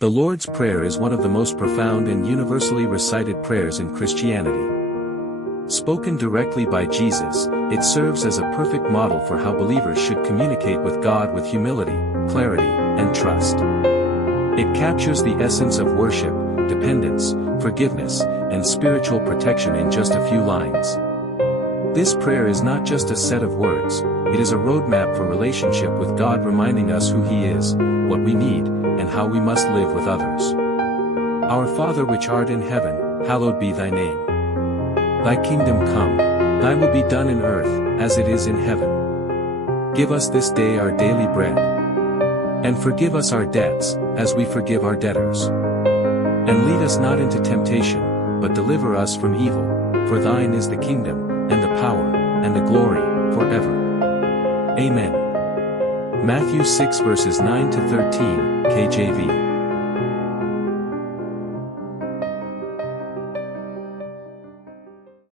The Lord's Prayer is one of the most profound and universally recited prayers in Christianity. Spoken directly by Jesus, it serves as a perfect model for how believers should communicate with God with humility, clarity, and trust. It captures the essence of worship, dependence, forgiveness, and spiritual protection in just a few lines. This prayer is not just a set of words, it is a roadmap for relationship with God, reminding us who He is, what we need, and how we must live with others. Our Father which art in heaven, hallowed be thy name. Thy kingdom come, thy will be done in earth, as it is in heaven. Give us this day our daily bread. And forgive us our debts, as we forgive our debtors. And lead us not into temptation, but deliver us from evil, for thine is the kingdom, and the power, and the glory, forever. Amen. Matthew 6 verses 9 to 13, KJV.